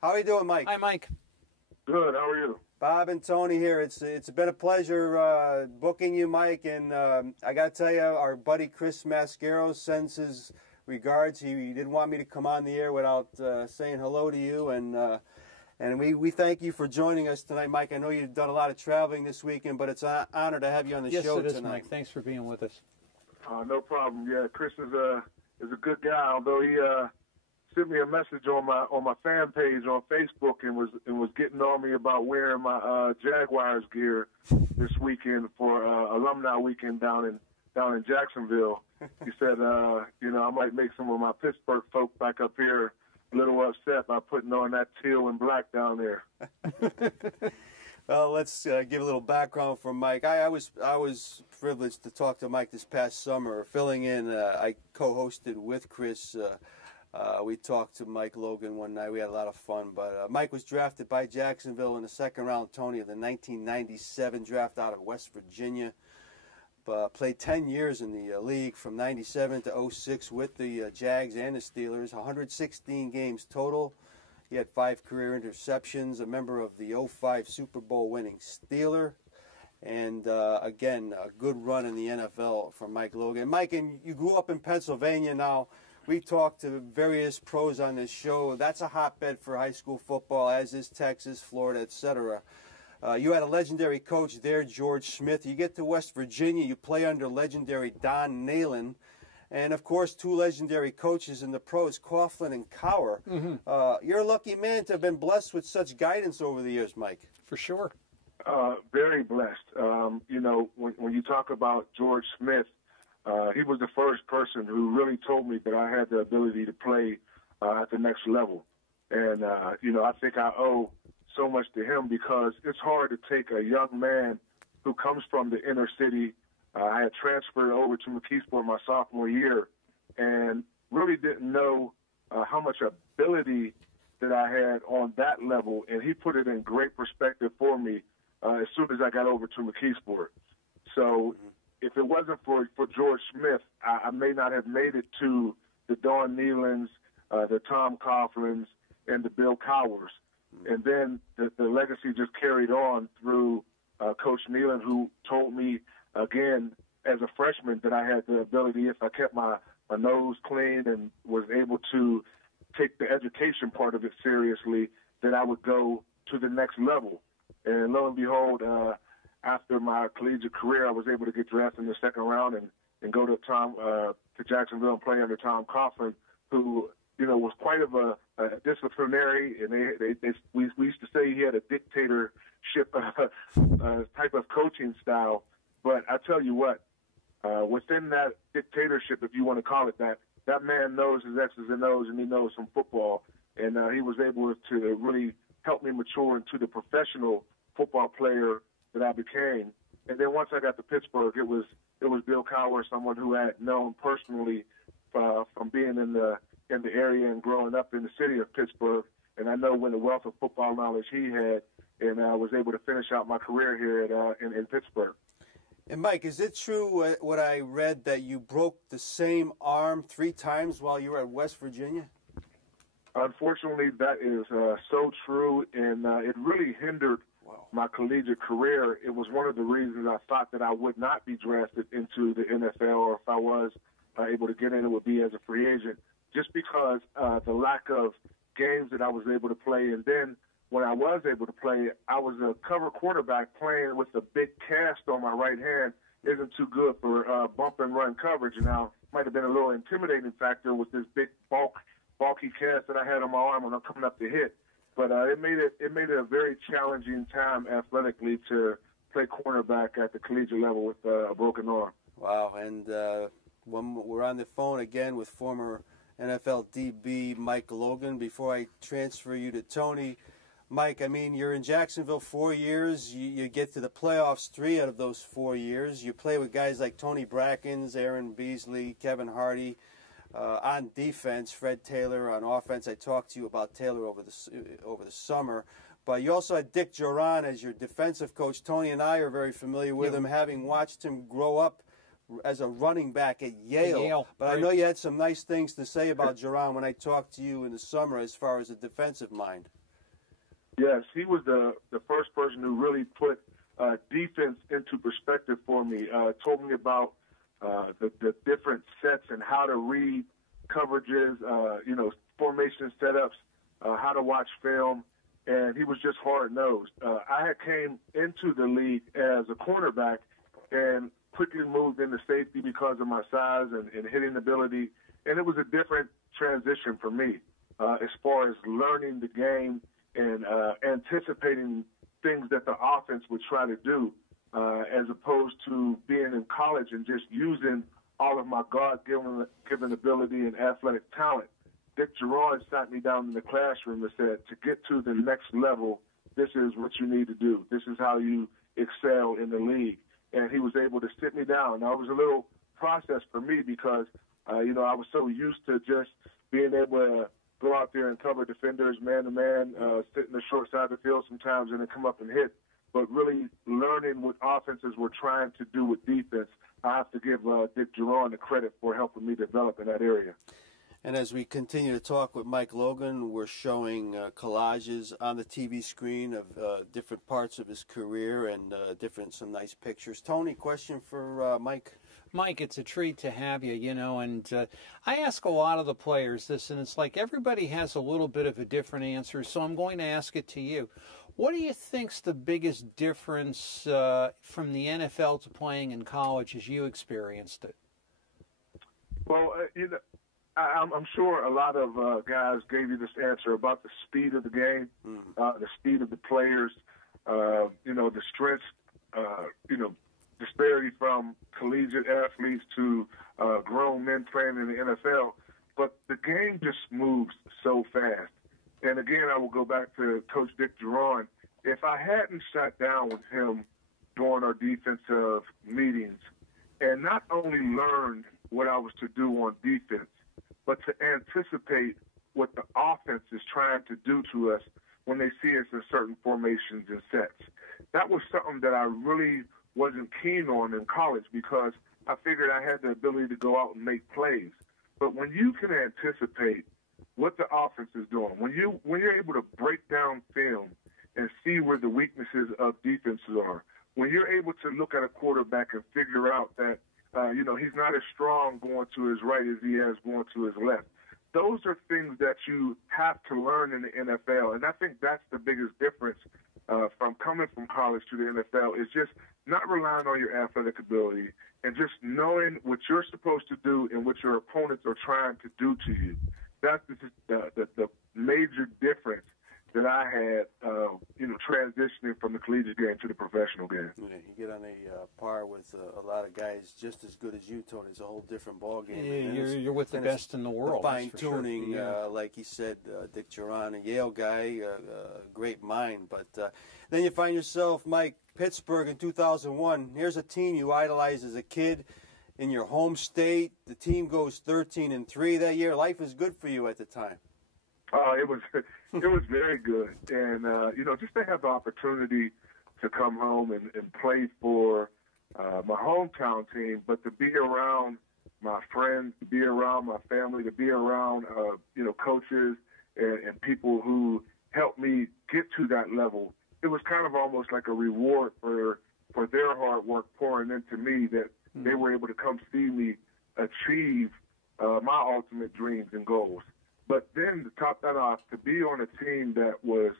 How are you doing, Mike? Hi, Mike. Good. How are you? Bob and Tony here. It's been a pleasure booking you, Mike. And I got to tell you, our buddy Chris Mascaro sends his regards. He didn't want me to come on the air without saying hello to you. And we thank you for joining us tonight, Mike. I know you've done a lot of traveling this weekend, but it's an honor to have you on the show tonight. Yes, it is, Mike. Thanks for being with us. No problem. Yeah, Chris is a good guy. Although he sent me a message on my fan page on Facebook and was getting on me about wearing my Jaguars gear this weekend for alumni weekend down in Jacksonville. He said, I might make some of my Pittsburgh folk back up here a little upset by putting on that teal and black down there. Well, let's give a little background for Mike. I was privileged to talk to Mike this past summer, filling in. I co-hosted with Chris. We talked to Mike Logan one night. We had a lot of fun. But Mike was drafted by Jacksonville in the second round, Tony, of the 1997 draft out of West Virginia. Played 10 years in the league from 97 to 06 with the Jags and the Steelers, 116 games total. He had 5 career interceptions, a member of the 05 Super Bowl winning Steeler. And, again, a good run in the NFL from Mike Logan. Mike, and you grew up in Pennsylvania now. We talked to various pros on this show. That's a hotbed for high school football, as is Texas, Florida, etc. You had a legendary coach there, George Smith. You get to West Virginia, you play under legendary Don Nalen. And, of course, 2 legendary coaches in the pros, Coughlin and Cowher. Mm-hmm. You're a lucky man to have been blessed with such guidance over the years, Mike. For sure. Very blessed. When you talk about George Smith, he was the first person who really told me that I had the ability to play at the next level. And, I think I owe so much to him because it's hard to take a young man who comes from the inner city. I had transferred over to McKeesport my sophomore year and really didn't know how much ability that I had on that level. And he put it in great perspective for me as soon as I got over to McKeesport. So if it wasn't for George Smith, I may not have made it to the Don Nelans, the Tom Coughlins, and the Bill Cowhers. And then the legacy just carried on through Coach Nealon, who told me, again, as a freshman, that I had the ability, if I kept my nose clean and was able to take the education part of it seriously, that I would go to the next level. And lo and behold, after my collegiate career, I was able to get drafted in the second round and go to Jacksonville and play under Tom Coughlin, who was quite of a disciplinary, and we used to say he had a dictatorship type of coaching style. But I tell you what, within that dictatorship, if you want to call it that, that man knows his X's and O's, and he knows some football. And he was able to really help me mature into the professional football player that I became. And then once I got to Pittsburgh, it was Bill Cowher, someone who I had known personally from being in the area and growing up in the city of Pittsburgh. And I know when the wealth of football knowledge he had, and I was able to finish out my career here in Pittsburgh. And, Mike, is it true what I read that you broke the same arm 3 times while you were at West Virginia? Unfortunately, that is so true, and it really hindered my collegiate career. It was one of the reasons I thought that I would not be drafted into the NFL, or if I was able to get in, it would be as a free agent, just because the lack of games that I was able to play. And then when I was able to play, I was a cover quarterback playing with a big cast on my right hand. Isn't too good for bump and run coverage. Now, might have been a little intimidating factor with this big bulky cast that I had on my arm when I'm coming up to hit. But it made it a very challenging time athletically to play cornerback at the collegiate level with a broken arm. Wow, and when we're on the phone again with former NFL DB Mike Logan, before I transfer you to Tony, Mike, I mean, you're in Jacksonville 4 years. You get to the playoffs 3 out of those 4 years. You play with guys like Tony Brackens, Aaron Beasley, Kevin Hardy. On defense, Fred Taylor. On offense, I talked to you about Taylor over the summer. But you also had Dick Joran as your defensive coach. Tony and I are very familiar with him, having watched him grow up as a running back at Yale. But I know you had some nice things to say about Joran when I talked to you in the summer as far as a defensive mind. Yes, he was the first person who really put defense into perspective for me. Told me about the different sets and how to read coverages, formation setups, how to watch film, and he was just hard-nosed. I had came into the league as a cornerback and quickly moved into safety because of my size and hitting ability, and it was a different transition for me as far as learning the game and anticipating things that the offense would try to do, as opposed to being in college and just using all of my God-given ability and athletic talent. Dick Jerome sat me down in the classroom and said, to get to the next level, this is what you need to do. This is how you excel in the league. And he was able to sit me down. Now, it was a little process for me because, I was so used to just being able to go out there and cover defenders man-to-man, sit in the short side of the field sometimes and then come up and hit. But really learning what offenses were trying to do with defense, I have to give Dick Jerome the credit for helping me develop in that area. And as we continue to talk with Mike Logan, we're showing collages on the TV screen of different parts of his career and some nice pictures. Tony, question for Mike? Mike, it's a treat to have you, and I ask a lot of the players this, and it's like everybody has a little bit of a different answer, so I'm going to ask it to you. What do you think's the biggest difference from the NFL to playing in college as you experienced it? Well, I'm sure a lot of guys gave you this answer about the speed of the game, the speed of the players, the strength, disparity from collegiate athletes to grown men playing in the NFL. But the game just moves so fast. And again, I will go back to Coach Dick Jerome. If I hadn't sat down with him during our defensive meetings and not only learned what I was to do on defense, but to anticipate what the offense is trying to do to us when they see us in certain formations and sets. That was something that I really wasn't keen on in college because I figured I had the ability to go out and make plays. But when you can anticipate what the offense is doing, when you're able to break down film and see where the weaknesses of defenses are, when you're able to look at a quarterback and figure out that he's not as strong going to his right as he is going to his left. Those are things that you have to learn in the NFL, and I think that's the biggest difference from coming from college to the NFL is just not relying on your athletic ability and just knowing what you're supposed to do and what your opponents are trying to do to you. That's the major difference that I had, transitioning from the collegiate game to the professional game. Yeah, you get on a par with a lot of guys just as good as you, Tony. It's a whole different ballgame. Yeah, you're with the best in the world. Fine-tuning, sure. like you said, Dick Jerome, a Yale guy, great mind. But then you find yourself, Mike, Pittsburgh in 2001. Here's a team you idolized as a kid in your home state. The team goes 13-3 that year. Life is good for you at the time. It was very good. And, just to have the opportunity to come home and play for my hometown team, but to be around my friends, to be around my family, to be around, coaches and people who helped me get to that level, it was kind of almost like a reward for their hard work pouring into me that they were able to come see me achieve my ultimate dreams and goals. But then to top that off, to be on a team that was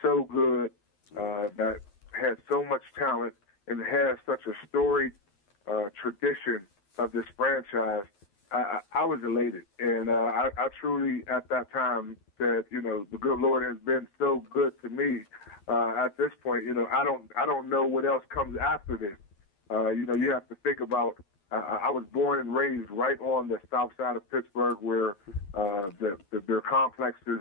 so good, that had so much talent, and has such a storied tradition of this franchise, I was elated. And I truly, at that time, said, the good Lord has been so good to me. At this point, I don't know what else comes after this. You have to think about, I was born and raised right on the south side of Pittsburgh where their complex is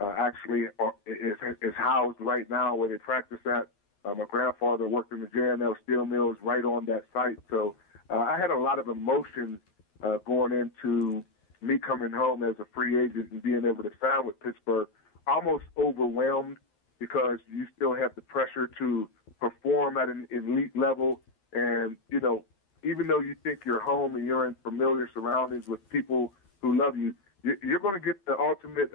actually is housed right now where they practice at. My grandfather worked in the J&L steel mills right on that site. So I had a lot of emotions going into me coming home as a free agent and being able to sign with Pittsburgh, almost overwhelmed because you still have the pressure to perform at an elite level. And, even though you think you're home and you're in familiar surroundings with people who love you, you're going to get the ultimate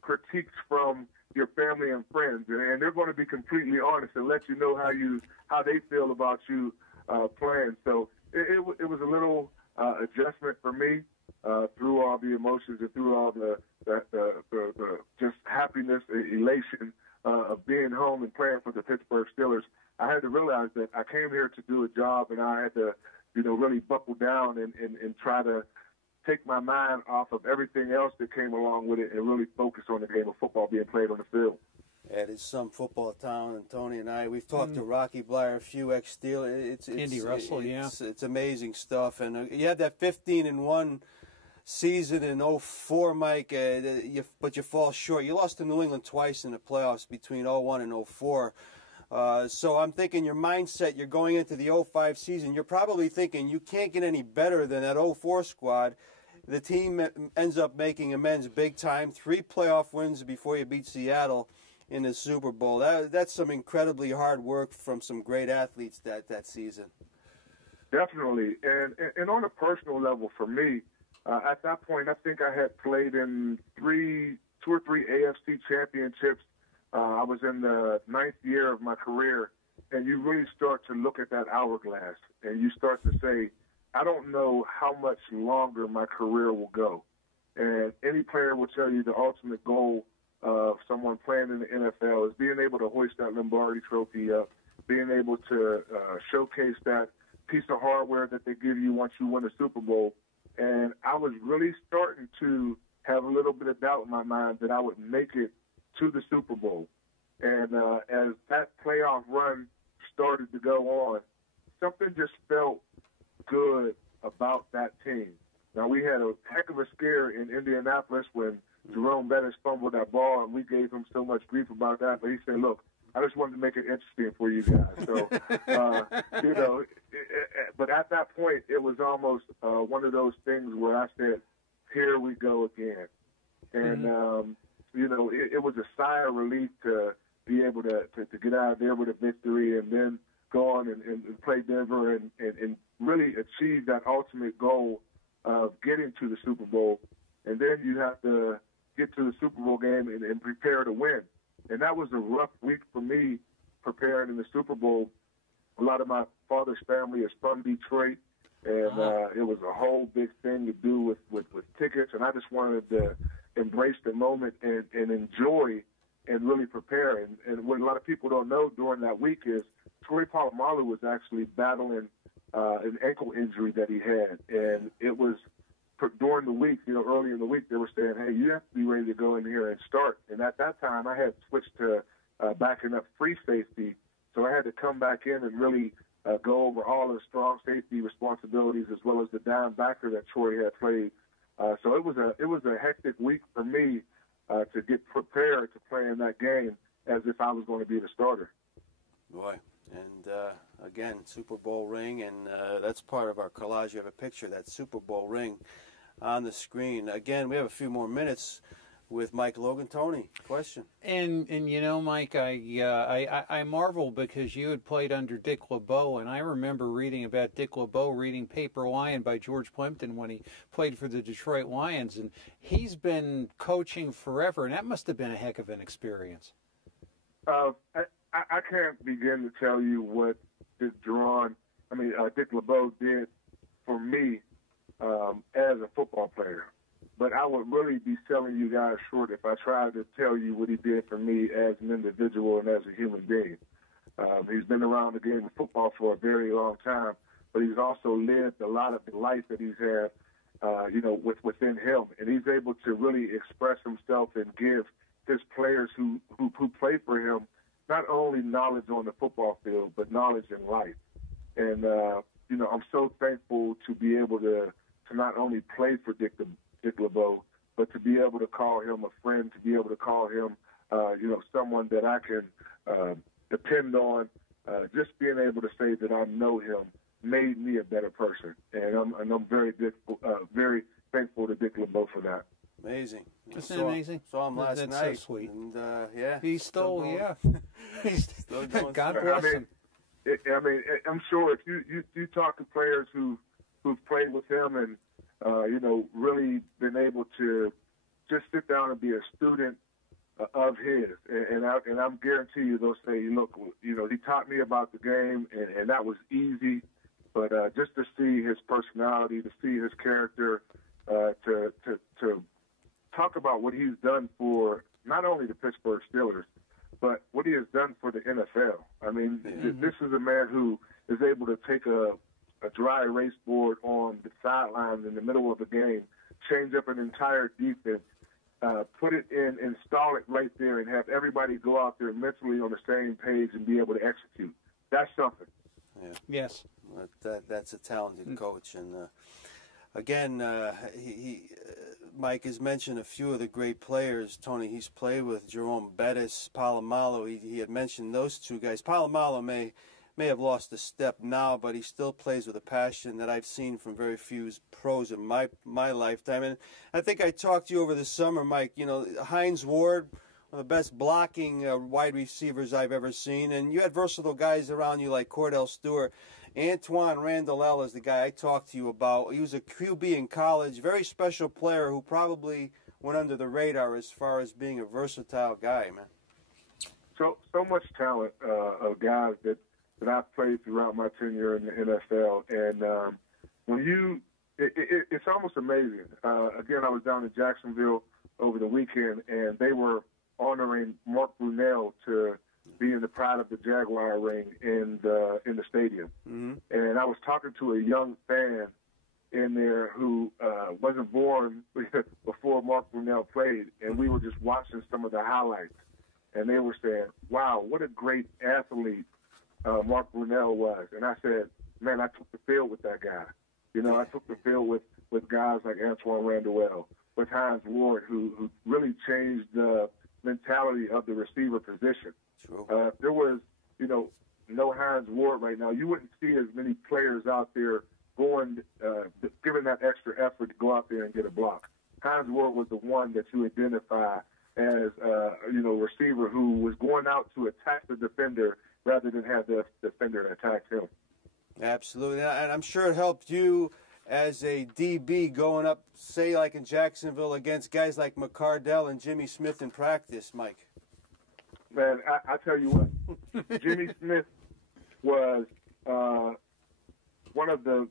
critiques from your family and friends, and they're going to be completely honest and let you know how they feel about you playing. So it was a little adjustment for me through all the emotions and through all the just happiness, elation of being home and playing for the Pittsburgh Steelers. I had to realize that I came here to do a job, and I had to, really buckle down and try to take my mind off of everything else that came along with it and really focus on the game of football being played on the field. Yeah, it is some football town, and Tony and I, we've talked to Rocky Blyer, a few ex-Steelers. It's Andy Russell, it's amazing stuff. And you had that 15-1 season in 04, Mike, but you fall short. You lost to New England twice in the playoffs between 01 and 04. So I'm thinking your mindset, you're going into the 05 season, you're probably thinking you can't get any better than that 04 squad. The team ends up making amends big time, 3 playoff wins before you beat Seattle in the Super Bowl. That's some incredibly hard work from some great athletes that season. Definitely. And on a personal level for me, at that point, I think I had played in 2 or 3 AFC championships. I was in the 9th year of my career, and you really start to look at that hourglass, and you start to say, I don't know how much longer my career will go. And any player will tell you the ultimate goal of someone playing in the NFL is being able to hoist that Lombardi trophy up, being able to showcase that piece of hardware that they give you once you win a Super Bowl. And I was really starting to have a little bit of doubt in my mind that I would make it to the Super Bowl. And as that playoff run started to go on, something just felt good about that team. Now, we had a heck of a scare in Indianapolis when Jerome Bettis fumbled that ball, and we gave him so much grief about that. But he said, look, I just wanted to make it interesting for you guys. So, but at that point, it was almost one of those things where I said, here we go again. And, it was a sigh of relief to be able to get out of there with a victory and then go on and play Denver and really achieve that ultimate goal of getting to the Super Bowl. And then you have to get to the Super Bowl game and prepare to win. And that was a rough week for me preparing in the Super Bowl. A lot of my father's family is from Detroit, and it was a whole big thing to do with tickets. And I just wanted to embrace the moment and enjoy and really prepare. And what a lot of people don't know during that week is Troy Polamalu was actually battling an ankle injury that he had. And it was during the week, early in the week, they were saying, hey, you have to be ready to go in here and start. And at that time, I had switched to backing up free safety. So I had to come back in and really go over all the strong safety responsibilities as well as the down backer that Troy had played. So it was a hectic week for me to get prepared to play in that game as if I was going to be the starter. Boy, and again, Super Bowl ring, and that's part of our collage. You have a picture, that Super Bowl ring on the screen. Again, we have a few more minutes with Mike Logan. Tony, question. And Mike, I marvel because you had played under Dick LeBeau, and I remember reading about Dick LeBeau reading Paper Lion by George Plimpton when he played for the Detroit Lions, and he's been coaching forever, and that must have been a heck of an experience. I can't begin to tell you what Dick LeBeau did for me as a football player. But I would really be selling you guys short if I tried to tell you what he did for me as an individual and as a human being. He's been around the game of football for a very long time, but he's also lived a lot of the life that he's had, within him. And he's able to really express himself and give his players who play for him not only knowledge on the football field, but knowledge in life. And, I'm so thankful to be able to not only play for Dick LeBeau, but to be able to call him a friend, to be able to call him, someone that I can depend on. Just being able to say that I know him made me a better person, and I'm very thankful to Dick LeBeau for that. Amazing. Isn't that amazing? Saw him last That's night. So sweet. And, He's still He's still going God strong. bless him. I'm sure if you talk to players who've played with him and really been able to just sit down and be a student of his, and I'm guarantee you they'll say, look, he taught me about the game, and that was easy. But just to see his personality, to see his character, to talk about what he's done for not only the Pittsburgh Steelers, but what he has done for the NFL. I mean, this is a man who is able to take a dry erase board on the sidelines in the middle of a game, change up an entire defense, put it in, install it right there, and have everybody go out there mentally on the same page and be able to execute. That's something. Yeah. Yes. That's a talented coach. And again, Mike has mentioned a few of the great players. Tony, he's played with Jerome Bettis, Polamalu. He had mentioned those two guys. Polamalu may have lost a step now, but he still plays with a passion that I've seen from very few pros in my lifetime. And I think I talked to you over the summer, Mike. Hines Ward, one of the best blocking wide receivers I've ever seen. And you had versatile guys around you like Kordell Stewart. Antoine Randall is the guy I talked to you about. He was a QB in college, very special player who probably went under the radar as far as being a versatile guy, man. So much talent of guys that I've played throughout my tenure in the NFL. And it's almost amazing. Again, I was down in Jacksonville over the weekend, and they were honoring Mark Brunell to be in the Pride of the Jaguar ring in the stadium. Mm-hmm. And I was talking to a young fan in there who wasn't born before Mark Brunell played, and we were just watching some of the highlights. And they were saying, wow, what a great athlete Mark Brunell was. And I said, man, I took the field with that guy. I took the field with guys like Antoine Randall, with Hines Ward, who really changed the mentality of the receiver position. If there was, no Hines Ward right now, you wouldn't see as many players out there giving that extra effort to go out there and get a block. Hines Ward was the one that you identify as, a receiver who was going out to attack the defender rather than have the defender attack him. Absolutely. And I'm sure it helped you as a DB going up, say, like in Jacksonville against guys like McCardell and Jimmy Smith in practice, Mike. Man, I tell you what, Jimmy Smith was one of the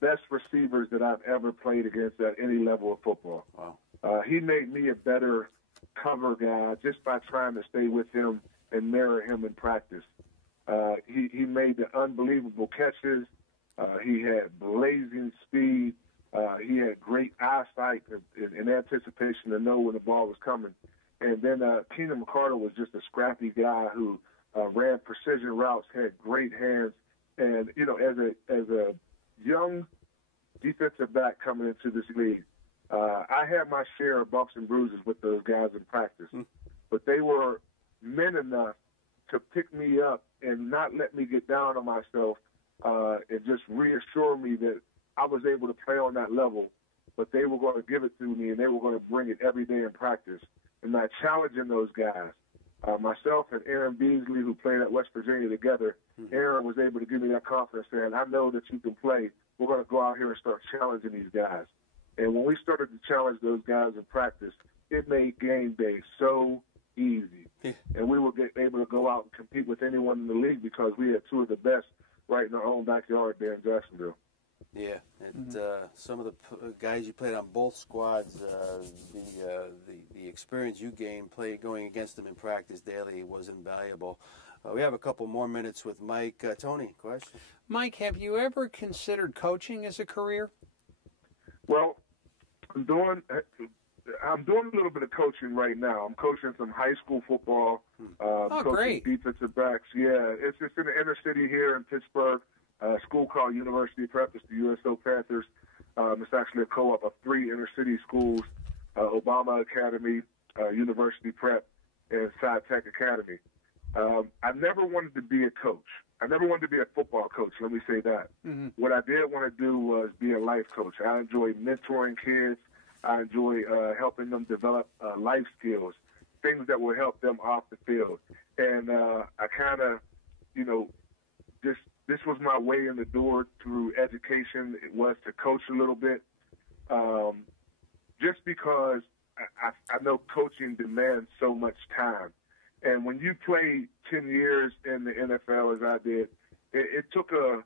best receivers that I've ever played against at any level of football. Wow. He made me a better cover guy just by trying to stay with him and mirror him in practice. He made the unbelievable catches. He had blazing speed. He had great eyesight in anticipation to know when the ball was coming. And then Keenan McCardell was just a scrappy guy who ran precision routes, had great hands. And, as a young defensive back coming into this league, I had my share of bumps and bruises with those guys in practice. But they were men enough to pick me up and not let me get down on myself and just reassure me that I was able to play on that level, but they were going to give it to me and they were going to bring it every day in practice. And by challenging those guys, myself and Aaron Beasley, who played at West Virginia together, Aaron was able to give me that confidence saying, I know that you can play. We're going to go out here and start challenging these guys. And when we started to challenge those guys in practice, it made game day so easy. And we were able to go out and compete with anyone in the league because we had two of the best right in our own backyard there in Jacksonville. Yeah, and some of the guys you played on both squads, the experience you gained going against them in practice daily was invaluable. We have a couple more minutes with Mike. Tony, question? Mike, have you ever considered coaching as a career? Well, I'm doing a little bit of coaching right now. I'm coaching some high school football. Coaching great. Defensive backs. Yeah, it's just in the inner city here in Pittsburgh. A school called University Prep. It's the USO Panthers. It's actually a co-op of 3 inner city schools: Obama Academy, University Prep, and Sci Tech Academy. I never wanted to be a coach. I never wanted to be a football coach. Let me say that. Mm-hmm. What I did want to do was be a life coach. I enjoy mentoring kids. I enjoy helping them develop life skills, things that will help them off the field. And I kind of, this was my way in the door through education. It was to coach a little bit, just because I know coaching demands so much time. And when you play 10 years in the NFL as I did, it took a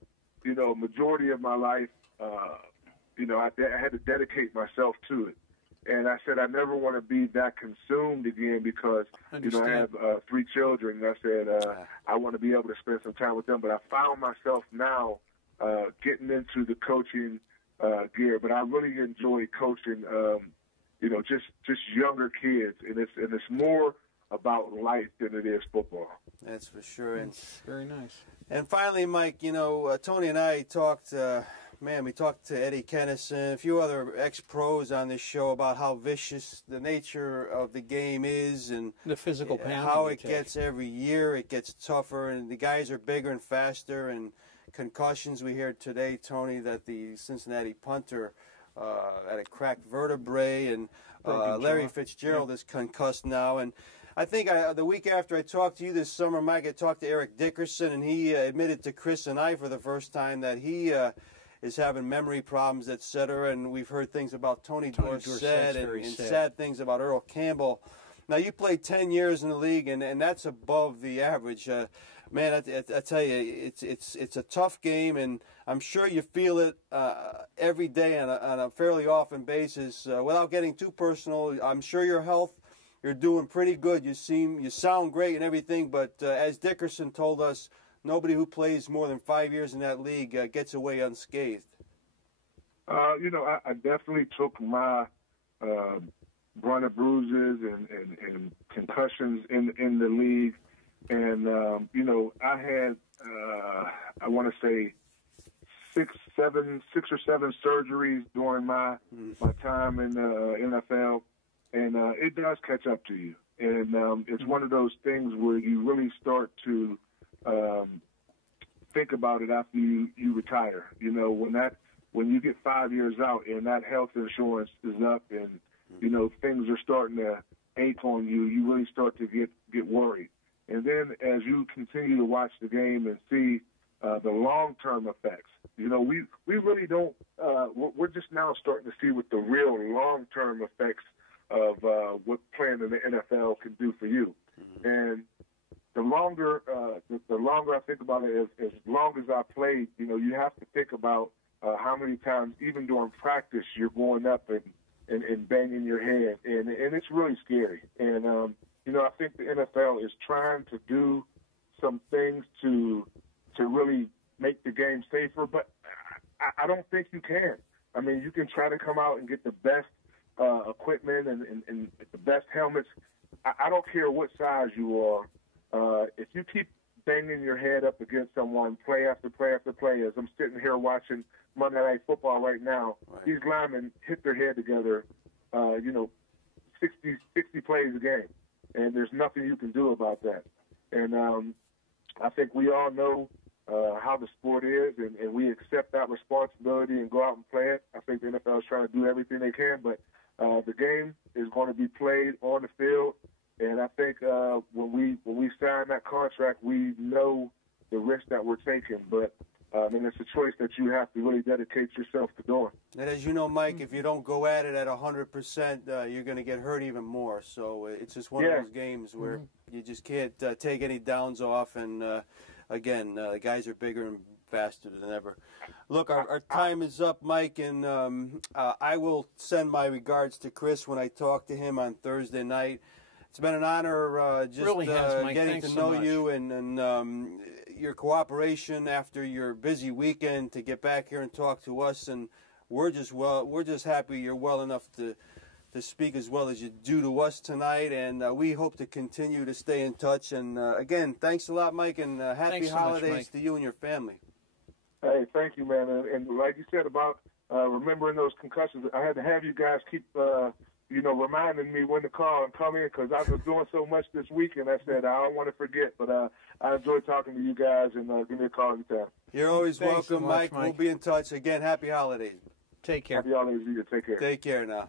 majority of my life. I had to dedicate myself to it. And I said I never want to be that consumed again because, I have 3 children. And I said I want to be able to spend some time with them. But I found myself now getting into the coaching gear. But I really enjoy coaching, just younger kids. And it's more about life than it is football. That's for sure. And very nice. And finally, Mike, Tony and I talked, we talked to Eddie Kennison, a few other ex-pros on this show about how vicious the nature of the game is and the physical pounding how it gets every year. It gets tougher, and the guys are bigger and faster. And concussions, we heard today, Tony, that the Cincinnati punter had a cracked vertebrae, and Larry Fitzgerald is concussed now. And I think the week after I talked to you this summer, Mike, I talked to Eric Dickerson, and he admitted to Chris and I for the first time that he is having memory problems, etc. And we've heard things about Tony Dorsett and sad things about Earl Campbell. Now, you played 10 years in the league, and that's above the average. Man, I tell you, it's a tough game, and I'm sure you feel it every day on a fairly often basis. Without getting too personal, I'm sure your health, you're doing pretty good. You sound great and everything, but as Dickerson told us, nobody who plays more than 5 years in that league gets away unscathed. I definitely took my brunt of bruises and concussions in the league. And, I had, I want to say, 6 or 7 surgeries during my time in the NFL. And it does catch up to you. And it's one of those things where you really start to think about it after you retire. When you get 5 years out and that health insurance is up and, things are starting to ache on you, you really start to get worried. And then as you continue to watch the game and see the long-term effects, we really don't we're just now starting to see what the real long-term effects of what playing in the NFL can do for you. And the longer I think about it, as long as I played, you have to think about how many times, even during practice, you're going up and banging your head, and it's really scary. And I think the NFL is trying to do some things to really make the game safer, but I don't think you can. I mean, you can try to come out and get the best equipment and the best helmets. I don't care what size you are. If you keep banging your head up against someone play after play after play, as I'm sitting here watching Monday Night Football right now, these linemen hit their head together, 60 plays a game, and there's nothing you can do about that. And I think we all know how the sport is, and we accept that responsibility and go out and play it. I think the NFL is trying to do everything they can, but the game is going to be played on the field. And I think when we sign that contract, we know the risk that we're taking. But and it's a choice that you have to really dedicate yourself to doing. And as you know, Mike, if you don't go at it at 100%, you're going to get hurt even more. So it's just one of those games where you just can't take any downs off. And again, the guys are bigger and faster than ever. Look, our time is up, Mike, and I will send my regards to Chris when I talk to him on Thursday night. It's been an honor just really has, Mike. Getting Thanks to know so much. you and your cooperation after your busy weekend to get back here and talk to us. And we're just happy you're well enough to speak as well as you do to us tonight. And we hope to continue to stay in touch. And again, thanks a lot, Mike, and happy holidays to you and your family. Hey, thank you, man. And like you said about remembering those concussions, I had to have you guys keep reminding me when to call and come in because I was doing so much this week, and I said I don't want to forget. But I enjoyed talking to you guys, and give me a call anytime. You're always welcome, so much, Mike. We'll be in touch. Again, happy holidays. Take care. Happy holidays to you. Take care. Take care now.